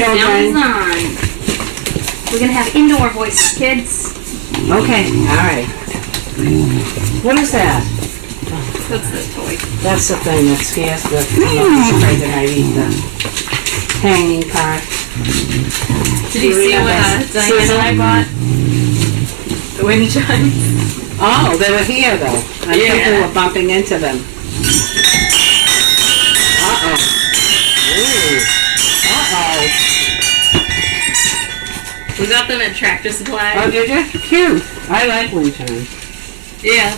children. Sound is on. We're going to have indoor voices, kids. Okay, alright. What is that? That's the toy. That's the thing that scares the afraid that I eat the hanging part. Did you see what Diane and I bought? The wind chimes. Oh, they were here though. I think we were bumping into them. Uh-oh. Ooh. Uh-oh. We got them at Tractor Supply. Oh, did you? Cute. I like wind chimes. Yeah.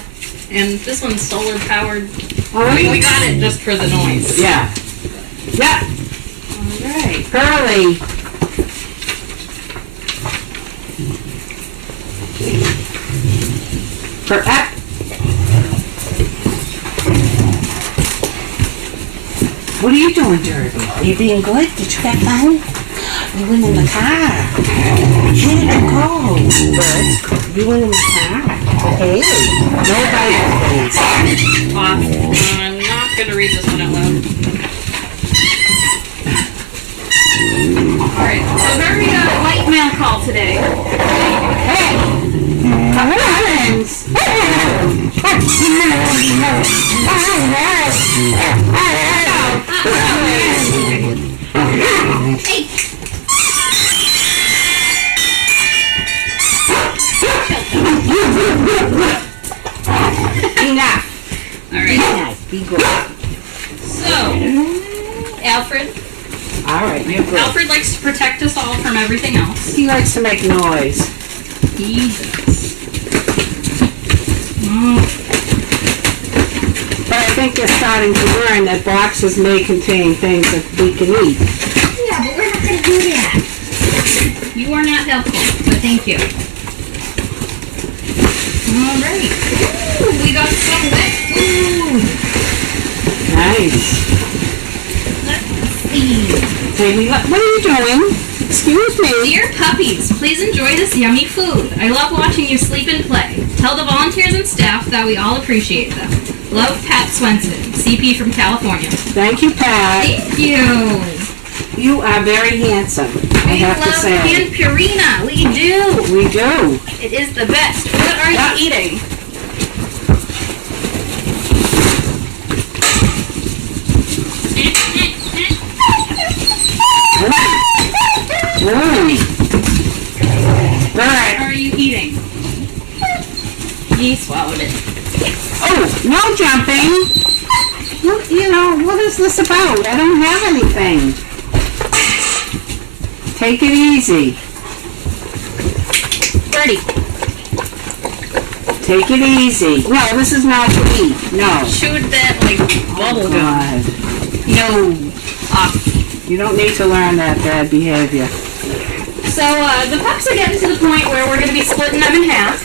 And this one's solar powered. Oh, I mean, we got it just for the noise. Yeah. Yeah. Alright. Curly. What are you doing, Derby? Are you being good? Did you have fun? You went in the car. Where did you go? Birds. You went in the car. Hey. Nobody please. I'm not going to read this one out loud. Alright, so very light mail call today. Hey! Poppins! Hey! Enough! Alright. Be good. So, Alfred. Alright, you're good. Alfred likes to protect us all from everything else. He likes to make noise. He does. Oh. But I think they're starting to learn that boxes may contain things that we can eat. Yeah, but we're not going to do that. You are not helpful, but thank you. Alright. Ooh, we got some wet food. Nice. Let's see. Baby, what are you doing? Excuse me. Dear puppies, please enjoy this yummy food. I love watching you sleep and play. Tell the volunteers and staff that we all appreciate them. Love, Pat Swenson, CP from California. Thank you, Pat. Thank you. You are very handsome, I We have to love say. canned Purina. We do. We do. It is the best. What are you eating? What are you eating? He swallowed it. Oh, no jumping. What is this about? I don't have anything. Take it easy. Birdie. Take it easy. No, this is not to eat. No. Chewed that like bubble gum. God. No. Off. You don't need to learn that bad behavior. So the pups are getting to the point where we're going to be splitting them in half.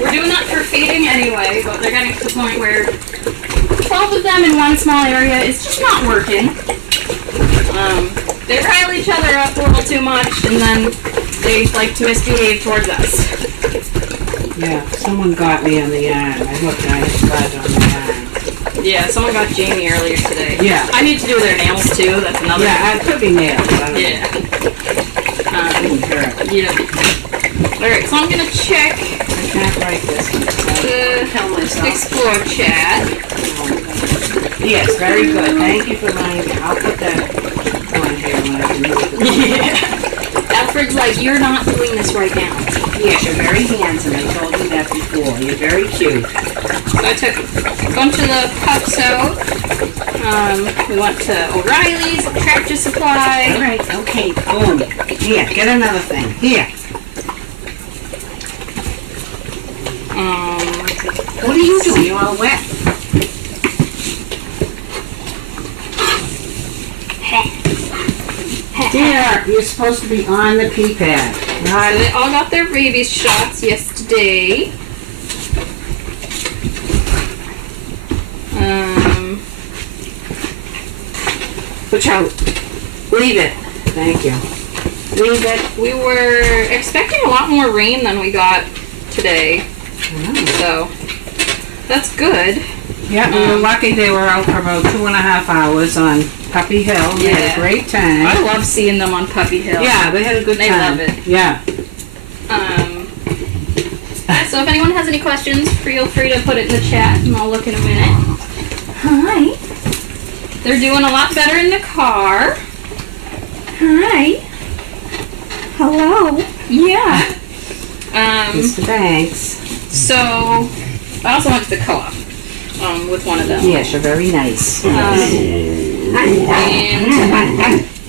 We're doing that for feeding anyway, but they're getting to the point where 12 of them in one small area is just not working. They rile each other up a little too much, and then they like to misbehave towards us. Yeah, someone got me on the arm. I looked and I had blood on my arm. Yeah, someone got Jamie earlier today. Yeah. I need to do their nails too. That's another. Yeah, it could be nails. I don't Yeah. know. Yeah. Alright, so I'm gonna check I can't write this one. the Tell myself. Explore chat. Yes, very good. Thank you for reminding me. I'll put that on here when I can move it. Yeah. Alfred's like, you're not doing this right now. Yes, you're very handsome. I told you that before. You're very cute. So I took a bunch of the pups out. We went to O'Reilly's, Tractor Supply. All right, okay, boom. Here, get another thing. Here. What are you doing? You're all wet. There, you're supposed to be on the pee pad. So they all got their rabies shots yesterday. Watch out. Leave it. Thank you. Leave it. We were expecting a lot more rain than we got today. Oh. So that's good. Yeah, we were lucky they were out for about 2.5 hours on Puppy Hill. They had a great time. I love seeing them on Puppy Hill. Yeah, they had a good They time. love it. Yeah. So if anyone has any questions, feel free to put it in the chat and I'll look in a minute. Hi. They're doing a lot better in the car. Hi. Hello. Yeah. Mr. Banks. So I also went to the co-op with one of them. Yes, you're very nice. And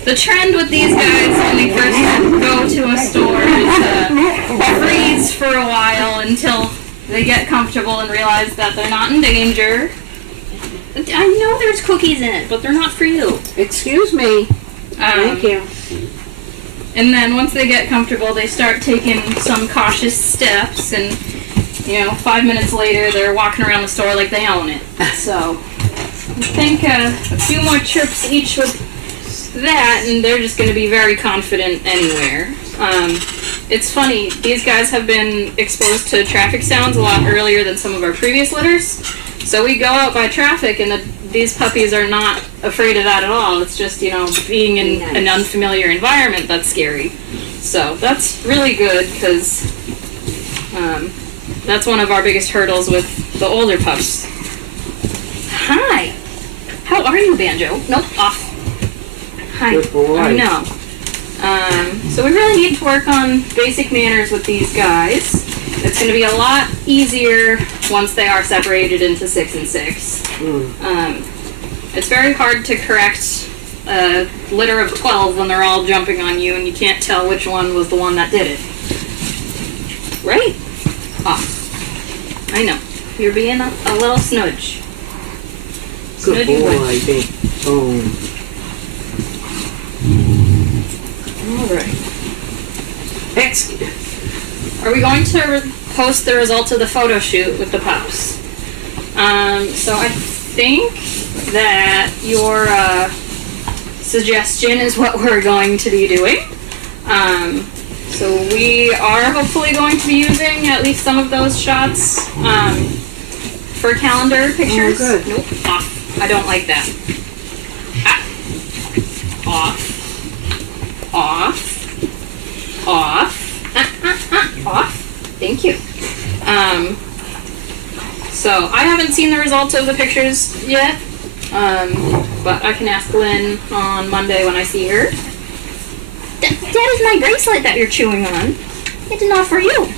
the trend with these guys when they first go to a store is freeze for a while until they get comfortable and realize that they're not in danger. I know there's cookies in it, but they're not for you. Excuse me. Thank you. And then once they get comfortable, they start taking some cautious steps, and 5 minutes later, they're walking around the store like they own it. So I think a few more trips each with that, and they're just going to be very confident anywhere. It's funny, these guys have been exposed to traffic sounds a lot earlier than some of our previous litters. So we go out by traffic, and these puppies are not afraid of that at all. It's just, being in an unfamiliar environment that's scary. So that's really good, because that's one of our biggest hurdles with the older pups. Hi! How are you, Banjo? Nope, off. Hi. Good boy. I know. So we really need to work on basic manners with these guys. It's going to be a lot easier once they are separated into 6 and 6. It's very hard to correct a litter of 12 when they're all jumping on you and you can't tell which one was the one that did it. Right? Off. I know. You're being a little snudge. Good Snudgy boy, big bone. Alright. Excuse. Are we going to post the results of the photo shoot with the pups? So I think that your suggestion is what we're going to be doing. So we are hopefully going to be using at least some of those shots for calendar pictures. Oh, good. Nope, off. I don't like that. Off. Off. Off. Off. Thank you. So I haven't seen the results of the pictures yet, but I can ask Lynn on Monday when I see her. That is my bracelet that you're chewing on. It's not for you,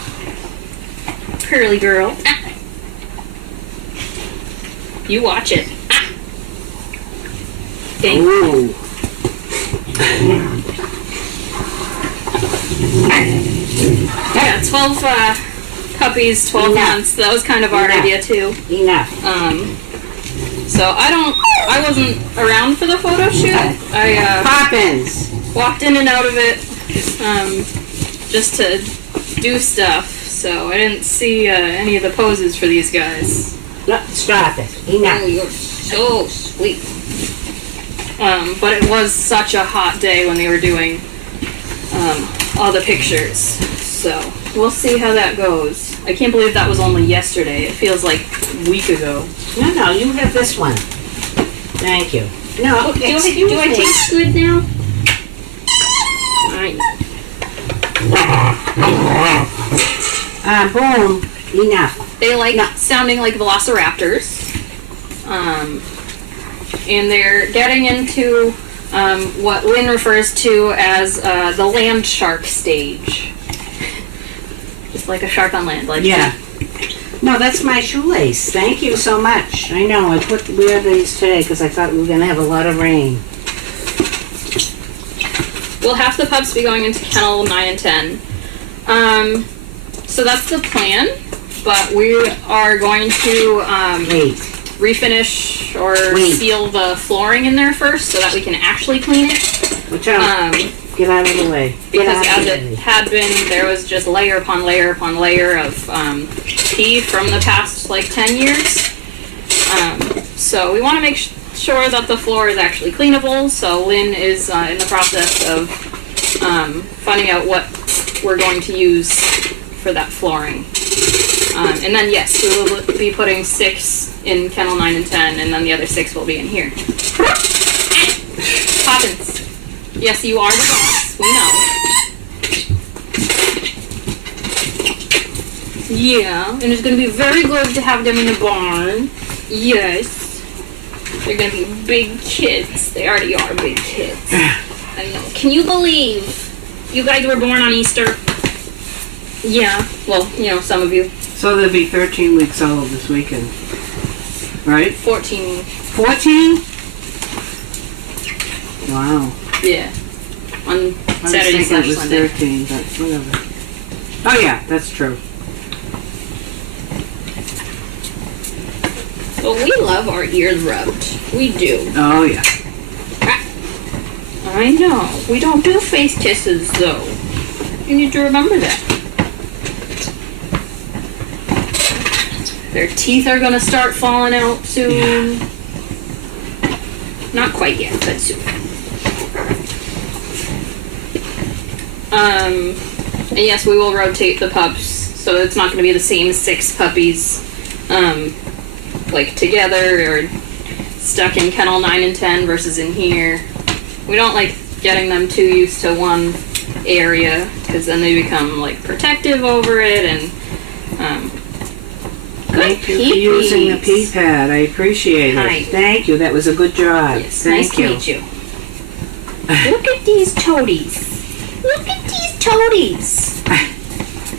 curly girl. You watch it. Thank you. Ooh. Yeah, 12 puppies, 12 months. That was kind of our idea too. Enough. So I wasn't around for the photo shoot. I Poppins. walked in and out of it just to do stuff. So I didn't see any of the poses for these guys. No, stop it. Enough. Oh, you're so sweet. But it was such a hot day when they were doing all the pictures. So we'll see how that goes. I can't believe that was only yesterday. It feels like a week ago. No, you have this one. Thank you. No, Do I taste good now? Boom. Enough. They like sounding like velociraptors. And they're getting into what Lynn refers to as the land shark stage. Just like a shark on land. Like Yeah. No, that's my shoelace. Thank you so much. I know. I wear these today because I thought we were going to have a lot of rain. Will half the pups be going into kennel 9 and 10? So that's the plan, but we are going to Wait. refinish or Wait. seal the flooring in there first so that we can actually clean it. Watch out. Get out of the way. Get Because out as of the it way. had been, there was just layer upon layer upon layer of pee from the past like 10 years. So we want to make sure that the floor is actually cleanable. So Lynn is in the process of finding out what we're going to use for that flooring. And then yes, we will be putting 6 in kennel 9 and 10, and then the other 6 will be in here. Poppins. Yes, you are the boss. We know. Yeah, and it's going to be very good to have them in the barn. Yes. They're going to be big kids. They already are big kids. I know. Can you believe you guys were born on Easter? Yeah. Well, you know, some of you. So they'll be 13 weeks old this weekend. Right? 14. 14? Wow. Yeah. On I Saturday was thinking it / was Sunday. 13, but whatever. Oh yeah, that's true. Well, we love our ears rubbed. We do. Oh yeah. I know. We don't do face kisses, though. You need to remember that. Their teeth are going to start falling out soon. Yeah. Not quite yet, but soon. And yes, we will rotate the pups, so it's not going to be the same 6 puppies, like together or stuck in kennel 9 and 10 versus in here. We don't like getting them too used to one area, because then they become like protective over it, and Thank you for using the pee pad. I appreciate it. Hi. Thank you. That was a good job. Yes, Thank nice to meet you. Look at these toadies. Look at these toadies.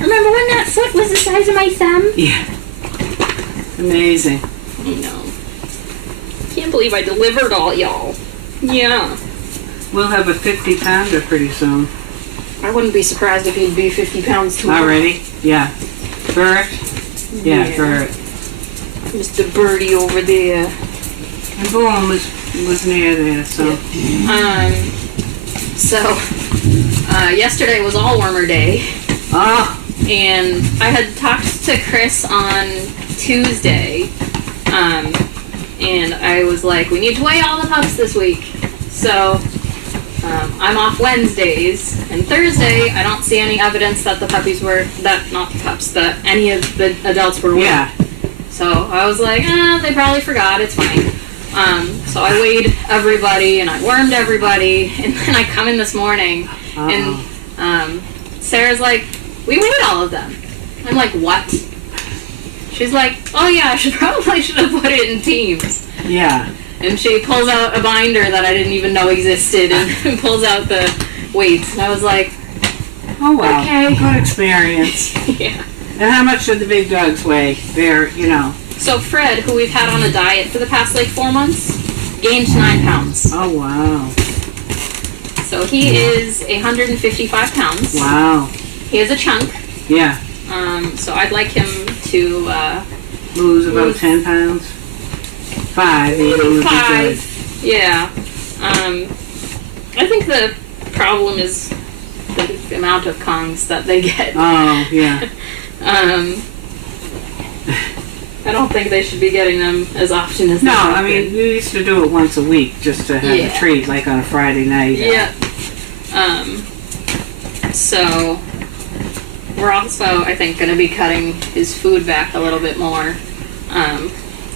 Remember when that foot was the size of my thumb? Yeah. Amazing. I know. Can't believe I delivered all y'all. Yeah. We'll have a 50-pounder pretty soon. I wouldn't be surprised if he'd be 50 pounds tomorrow. Already? Yeah. Bert? Yeah, Bert. Mr. Birdie over there. And Boom was near there, so. Yesterday was all warmer day. Oh. And I had talked to Chris on Tuesday, and I was like, we need to weigh all the pups this week. So I'm off Wednesdays, and Thursday I don't see any evidence that the puppies were, that any of the adults were weighed. Yeah. So I was like, they probably forgot, it's fine. So I weighed everybody, and I wormed everybody, and then I come in this morning, and Sarah's like, we weighed all of them. I'm like, what? She's like, oh yeah, I should have put it in teams. Yeah. And she pulls out a binder that I didn't even know existed and pulls out the weights. And I was like, Oh wow. Okay. Good experience. yeah. And how much did the big dogs weigh? They're, So Fred, who we've had on a diet for the past 4 months, gained 9 pounds. Oh wow. So he is 155 pounds. Wow. He is a chunk. Yeah. So I'd like him to Lose about 10 pounds. 5 even would be good. 5. Yeah. I think the problem is the amount of Kongs that they get. Oh, yeah. I don't think they should be getting them as often as they No, have I mean, been. we used to do it once a week just to have Yeah. a treat, like on a Friday night. Yeah. So we're also, I think, going to be cutting his food back a little bit more.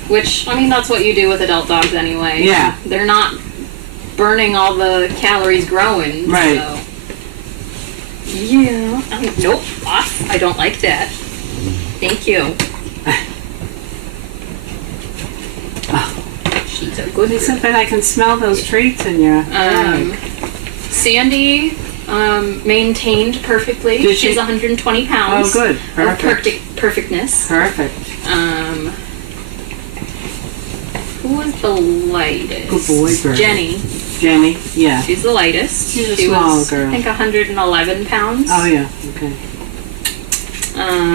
Which, I mean, that's what you do with adult dogs anyway. Yeah. They're not burning all the calories growing. Right. So. Yeah. Nope. Off. I don't like that. Thank you. She's a good Listen, but I can smell those treats in your bag. Sandy maintained perfectly. Did she? She's 120 pounds. Oh, good. Of Perfect. perfectness. Perfect. Who was the lightest? Good boy, Bert. Jenny. Jenny, yeah. She's the lightest. She's a she small was, girl. I think 111 pounds. Oh, yeah, okay.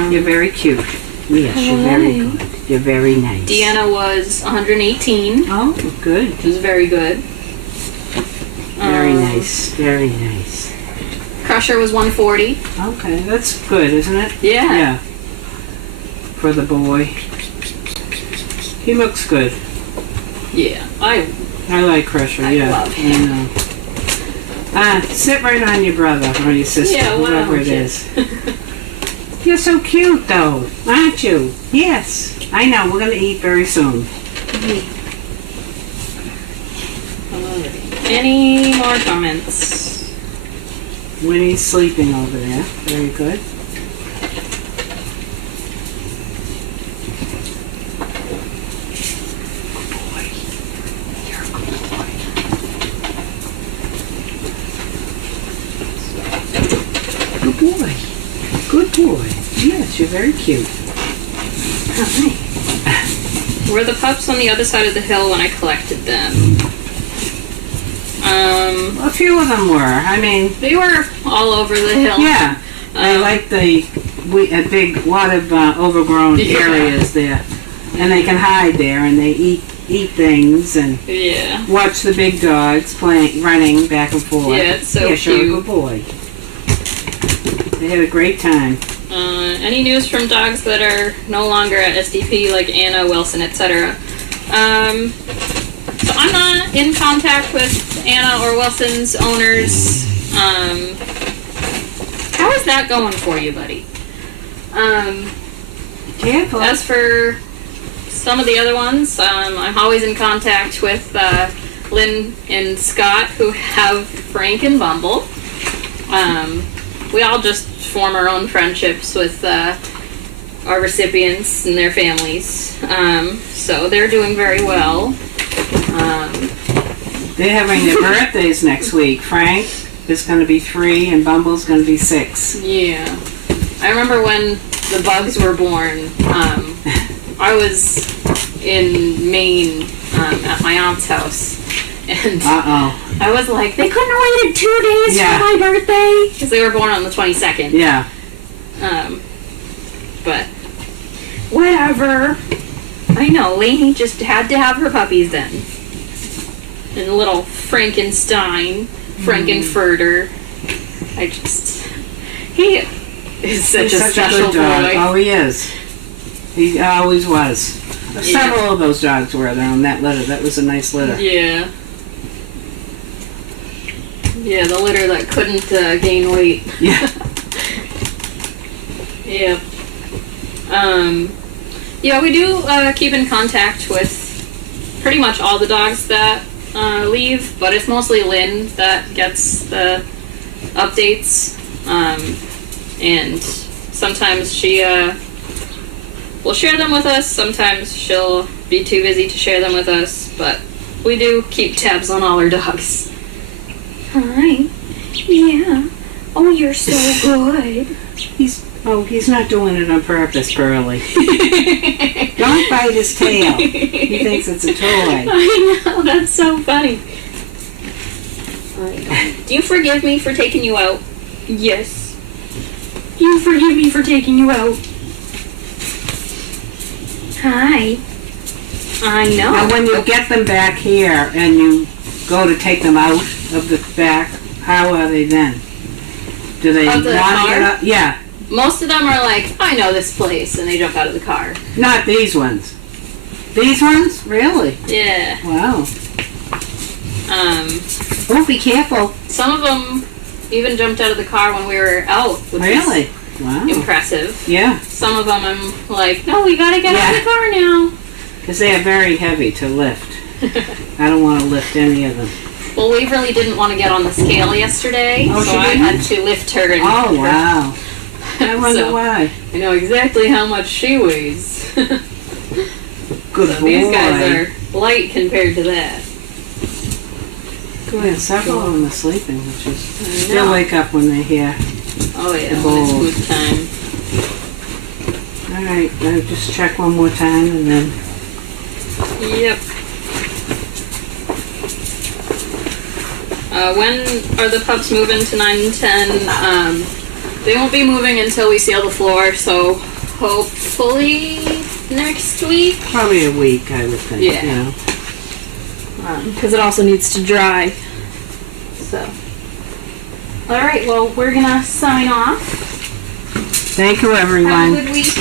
You're very cute. Yes, you're very good. You're very nice. Deanna was 118. Oh, good. Which was very good. Very nice. Very nice. Crusher was 140. Okay, that's good, isn't it? Yeah. Yeah. For the boy. He looks good. Yeah. I like Crusher, I yeah. love him. I know. Sit right on your brother or your sister, Yeah, whoever whatever it is. You're so cute, though, aren't you? Yes. I know. We're going to eat very soon. Any more comments? Winnie's sleeping over there. Very good. Good boy. Good boy. Yes, you're very cute. Hi. Were the pups on the other side of the hill when I collected them? A few of them were. I mean, They were all over the hill. yeah. I like a big lot of overgrown Yeah. areas there, and they can hide there, and they eat things and Yeah. watch the big dogs running back and forth. Yeah, it's so Yes, you're a cute. good boy. They had a great time. Any news from dogs that are no longer at SDP, like Anna, Wilson, etc.? So I'm not in contact with Anna or Wilson's owners. How is that going for you, buddy? Careful. As for some of the other ones, I'm always in contact with Lynn and Scott, who have Frank and Bumble. We all just form our own friendships with our recipients and their families. So they're doing very well. They're having their birthdays next week. Frank is going to be 3 and Bumble's going to be 6. Yeah. I remember when the bugs were born, I was in Maine at my aunt's house. And Uh-oh. I was like, they couldn't have waited 2 days Yeah. for my birthday? Because they were born on the 22nd. Yeah. But whatever. I know, Lainey just had to have her puppies then. And little Frankenstein, Frankenfurter. He is such He's a special good dog. boy. Oh, he is. He always was. Yeah. Several of those dogs were there on that litter. That was a nice litter. Yeah. Yeah, the litter that couldn't gain weight. Yeah. Yeah. Yeah, we do keep in contact with pretty much all the dogs that leave, but it's mostly Lynn that gets the updates. And sometimes she will share them with us, sometimes she'll be too busy to share them with us, but we do keep tabs on all our dogs. Hi. Yeah. Oh, you're so good. He's not doing it on purpose, Burley. Don't bite his tail. He thinks it's a toy. I know, that's so funny. Do you forgive me for taking you out? Yes. You forgive me for taking you out? Hi. I know. Now, when you get them back here and you go to take them out of the back, how are they then? Do they want Of to the get car? up? Yeah. Most of them are like, I know this place, and they jump out of the car. Not these ones. These ones? Really? Yeah. Wow. Oh, be careful. Some of them even jumped out of the car when we were out. Which Really? is Wow. impressive. Yeah. Some of them I'm like, no, we gotta get out of the car now. Because they are very heavy to lift. I don't want to lift any of them. Well, we really didn't want to get on the scale yesterday, Oh, so she I didn't? had to lift her. And Oh, wow. I wonder So, why. I know exactly how much she weighs. Good So boy. these guys are light compared to that. Yeah, several of them are sleeping, which is... I They'll know. wake up when they hear. Oh yeah, the when bowl. it's food time. All right, I'll just check one more time and then... Yep. When are the pups moving to 9 and 10? They won't be moving until we seal the floor, so hopefully next week. Probably a week, I would think. Yeah. You know. Because it also needs to dry. So. Alright, well, we're gonna sign off. Thank you, Have a everyone. good week.